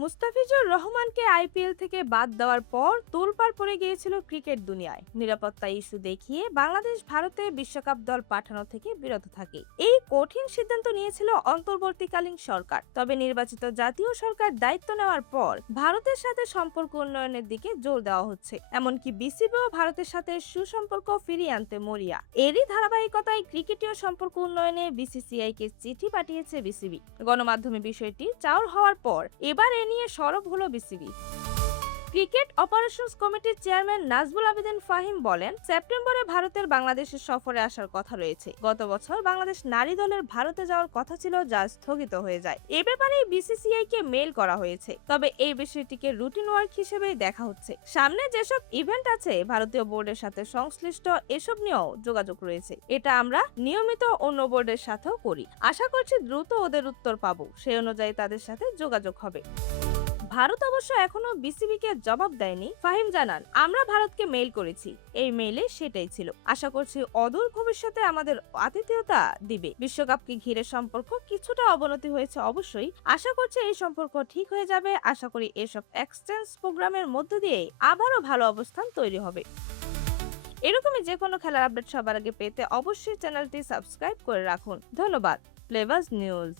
মুস্তাফিজুর রহমানকে আইপিএল থেকে বাদ দেওয়ার পর তোলপাড় পড়ে গিয়েছিল ক্রিকেট দুনিয়ায়। নিরাপত্তা ইস্যু দেখিয়ে বাংলাদেশ ভারতে বিশ্বকাপ দল পাঠানো থেকে বিরত থাকে। এই কঠিন সিদ্ধান্ত নিয়েছিল অন্তর্বর্তীকালীন সরকার। তবে নির্বাচিত জাতীয় সরকার দায়িত্ব নেওয়ার পর ভারতের সাথে সম্পর্ক উন্নয়নের দিকে জোর দেওয়া হচ্ছে। এমনকি বিসিবিও ভারতের সাথে সুসম্পর্ক ফিরিয়ে আনতে মরিয়া। এরই ধারাবাহিকতায় ক্রিকেটীয় সম্পর্ক উন্নয়নে বিসিসিআই কে চিঠি পাঠিয়েছে বিসিবি। গণমাধ্যমে বিষয়টি চাউর হওয়ার পর এবার এ নিয়ে সরব হলো বিসিবি। ক্রিকেট অপারেশনস কমিটির চেয়ারম্যান নাজমুল আবেদিন ফাহিম বলেন, সেপ্টেম্বরে ভারতের বাংলাদেশের সফরে আসার কথা রয়েছে। গত বছর বাংলাদেশ নারী দলের ভারতে যাওয়ার কথা ছিল, যা স্থগিত হয়ে যায়। এ ব্যাপারে বিসিসিআই কে মেইল করা হয়েছে। তবে এই বিষয়টিকে রুটিন ওয়ার্ক হিসেবেই দেখা হচ্ছে। সামনে যেসব ইভেন্ট আছে ভারতীয় বোর্ডের সাথে সংশ্লিষ্ট, এসব নিয়েও যোগাযোগ রয়েছে। এটা আমরা নিয়মিত অন্য বোর্ডের সাথেও করি। আশা করছি দ্রুত ওদের উত্তর পাবো, সেই অনুযায়ী তাদের সাথে যোগাযোগ হবে। ভারত অবশ্য এখনো বিসিবিকে জবাব দেয়নি। ফাহিম জানান, আমরা ভারতকে মেইল করেছি, এই মেইলে সেটাই ছিল। আশা করছি অদূর ভবিষ্যতে আমাদের আতিথেয়তা দিবে। বিশ্বকাপকে ঘিরে সম্পর্ক কিছুটা অবনতি হয়েছে অবশ্যই। আশা করছি এই সম্পর্ক ঠিক হয়ে যাবে। আশা করি এসব এক্সচেঞ্জ প্রোগ্রামের মধ্য দিয়ে আবারও ভালো অবস্থান তৈরি হবে। এরকমই যে কোনো খেলার আপডেট সবার আগে পেতে অবশ্যই চ্যানেলটি সাবস্ক্রাইব করে রাখুন। ধন্যবাদ। Flavours news.